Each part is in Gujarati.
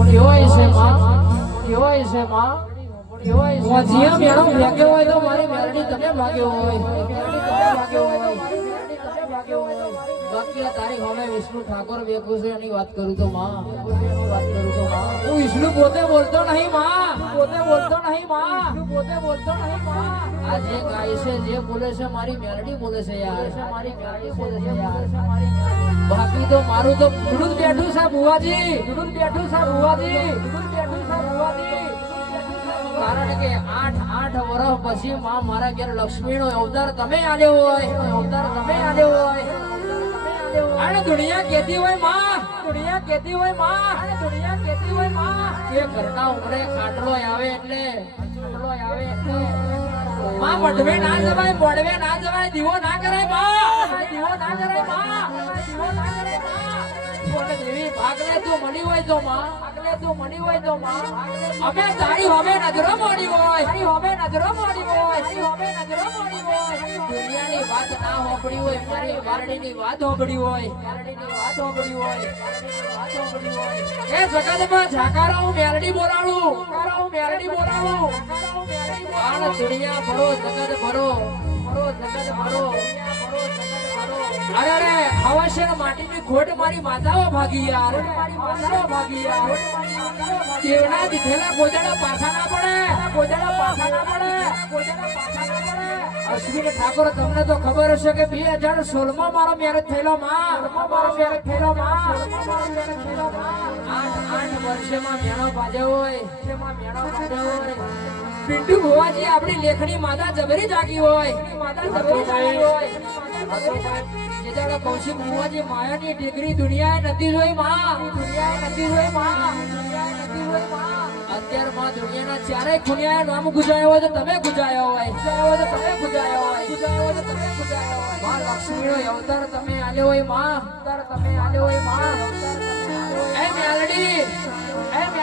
એવાય છે માં. એવાય છે માં. વાંચિયા મેળો ભાગ્યો હોય તો મારી મેરડી તમે ભાગ્યો હોય. ભાગ્યો હોય. બાકી તારી સામે વિષ્ણુ ઠાકોર છે એની વાત કરું તો માં. વાત કરું તો માં. હું વિષ્ણુ પોતે બોલતો નહીં માં. પોતે બોલતો નહીં માં. પોતે બોલતો નહીં માં. આ જે ગાય છે જે બોલે છે મારી મેલડી બોલે છે યાર. છે મારી મેલડી બોલે છે યાર. છે મારી બાકી તો મારું તો ગુરુદ બેઠું છે બુવાજી ગુરુદ બેઠું છે બુવાજી ગુરુદ બેઠું છે બુવાજી કારણ કે આઠ આઠ વર્ષ પછી માં મારા ઘેર લક્ષ્મીનો અવતાર તમે આલ્યો હોય. અવતાર તમે આલ્યો હોય. અને દુનિયા કેતી હોયમાં. દુનિયા કેતી હોયમાં. અને દુનિયા કેતી હોયમાં. કે ઘરના ઉમરે ખાટલો આવે એટલે ખાટલો આવે એટલે. માં મઢવે ના જવાય મોડવે ના જવાય દીવો ના કરાયમાં. દીવો ના કરાયમાં. દીવો ના કરાયમાં. દેવી ભાગલે તું મળી હોય તો માં. ભાગલે તું મળી હોય તો અમે તારી હવે નજરો મોડી હોય. તારી હવે નજરો મોડી હોય. તારી હવે નજરો મોડી હોય. દુનિયાની વાત ના હોબળી હોય, મારી વારડીની વાત હોબળી હોય. વારડીની વાત હોબળી હોય. વાત હોબળી હોય. એ જગતમાં ઝાકારો હું મેરડી બોલાવું હું મેરડી બોલાવું આણ દુનિયા ભરો, જગત ભરો. ભરો, જગત ભરો. ભરો અરે અરે અવશ્ય માટીની ખોટ મારી માતાઓ ભાગી યાર. માતાઓ ભાગી યાર. કેવડા દીધેલા ગોજાડા પાછા ના પડે. ગોજાડા પાછા ના પડે. ગોજાડા પાછા ના પડે. અશ્વિન ઠાકોર તમને તો ખબર હશે કે બે હજાર સોળમાં. મારો મેરેજ થયેલો માં. મારો મેરેજ થયેલો માં. આઠ આઠ વર્ષમાં મેળો બાજ્યો હોય. મેળો મેણો હોય. પિન્ટુ ભુવાજી આપણી લેખની માતા જબરી જાગી હોય માતા જબરી જાગી હોય જે દાડો કૌશિક ભુવાજી માયાની ડિગ્રી દુનિયાએ નથી જોઈ માં. દુનિયાએ નથી જોઈ માં. અત્યારમાં દુનિયાના ચારે ખૂણિયાએ નામ ગુજાયો હોય તો તમે ગુજાયો હોય. ગુજાયો હોય તો તમે ગુજાયો હોય. ગુજાયો હોય તો તમે ગુજાયો હોય. માં લક્ષ્મીનો અવતાર તમે આલ્યો હોયમાં. અવતાર તમે આલ્યો હોયમાં. એ મેલડી.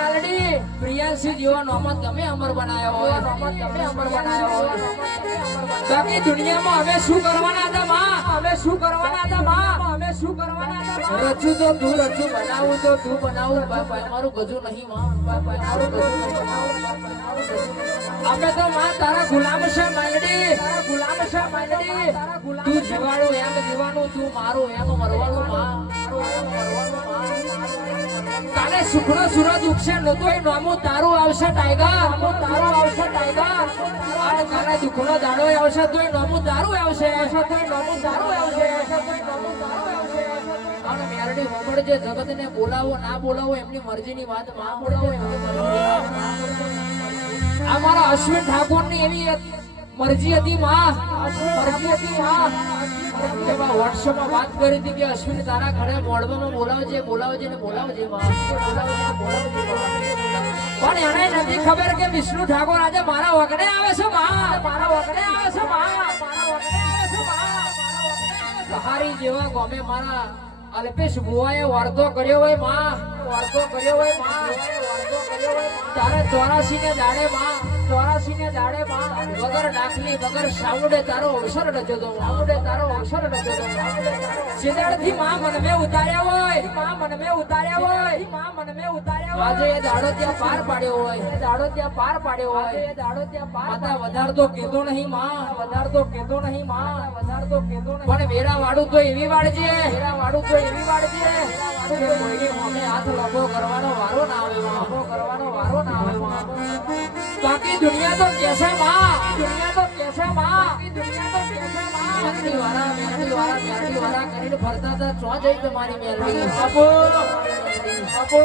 એ મેલડી પ્રિયાંશી જેવો નોમત તમે અમર બનાવ્યો હોય. નોમત તમે અમર બનાવ્યો હોય બાકી દુનિયામાં અમે શું કરવાના હતા માં? અમે શું કરવાના હતા માં? અમે શું કરવાના હતા રચું તો તું રચું બનાવું તો તું બનાવું. મારું ગજુ નહીં માં. બાપા ગજુ નહીં. અમે તો માં તારા ગુલામ છે માલડી તારા ગુલામ છે માલડી તું જીવાડું એમ જીવાનું તું મારું એમ મરવાનું માં. મારું એમ મરવાનું માં કાલે સુખનો સૂરજ ઉગશે નતોય નામું તારું આવશે, ટાઈગર. નામું તારું આવશે, ટાઈગર. અને કાલે દુખનો દાડો આવશે, તોય નામું તારું આવશે. આવશે તો નામું આવશે આવશે તોય નામું તારું આવશે. મેરડી હોબળજે જગતને બોલાવો, ના બોલાવો, એમની મરજીની વાત ના બોલાવો. અશ્વિન ઠાકોરની એવી મરજી હતી માં. મરજી હતી માં વોટ્સઅપમાં વાત કરી હતી કે અશ્વિન તારા ઘરે મોડવામાં બોલાવજે બોલાવજે ને બોલાવજે. પણ એને નથી ખબર કે વિષ્ણુ ઠાકોર આજે મારા વગડે આવે છે, માં. મારા વગડે આવે છે, માં. સહારી જેવા ગોમે મારા અલ્પેશ ભુવાએ વાર્તો કર્યો હોય, માં. વાર્તો કર્યો હોય, માં. વાર્તો કર્યો હોય તારે ચોરાસી ને દાડે માં. ચોરાસી ને દાડે માં વગર નાખલી વગર સાવડે તારો અવસર રચ્યો દો સાવડે તારો અવસર રચ્યો તો થી માં મનમે ઉતાર્યા હોય. માં મનમે ઉતાર્યા હોય. માં મનમે ઉતાર્યા હોય. આજે એ દાડો ત્યાં પાર પાડ્યો હોય. એ દાડો ત્યાં પાર પાડ્યો હોય. એ દાડો ત્યાં પાર માતા વધાર તો કીધું નહીં માં વધાર તો કીધું નહીં માં. વધાર તો કીધું નહીં. પણ વેરા વાડું તો એવી વાડજે વેરા વાડું તો એવી વાડજે કોઈની સામે હાથ લાગો કરવાનો વારો ના આવે માં કરવાનો વારો ના આવે માં બાકી દુનિયા તો કેસે માં? દુનિયા તો કેસે માં? બાકી દુનિયા તો કેસે માં? મેરડી વાળા મેરડી વાળા મેરડી વાળા કરીને ફરતા હતા. ચો જઈ તમારી મેરડી. બાપુ બાપુ.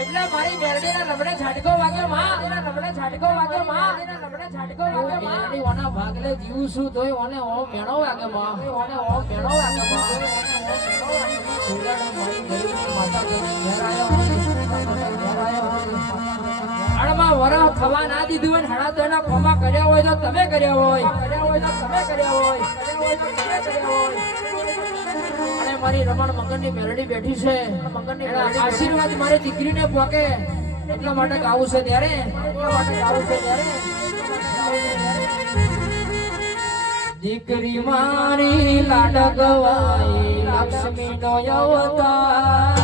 એટલે મારી મેરડીના રબડે છાટકો વાગ્યો માં. એના રબડે છાટકો વાગ્યો માં. એના રબડે છાટકો વાગ્યો માં. મેરડી ઓના ભાગલે જીવ છું તોય ઓને ઓ મેણો વાગે માં. ઓને ઓ મેણો વાગે માં. માતા ઘેર આયો વરા થવા ના દીધું હોય હણા તેના એના કર્યા હોય તો તમે કર્યા હોય. કર્યા હોય તો તમે કર્યા હોય. કર્યા હોય તો તમે કર્યા હોય. અને મારી રમણ મગનની મેલડી બેઠી છે. મગનની આશીર્વાદ મારી દીકરીને પોકે. એટલા માટે ગાવું છે ત્યારે. એટલા માટે ગાવું છે ત્યારે. દીકરી મારી લાડકવાઈ લક્ષ્મી નો અવતાર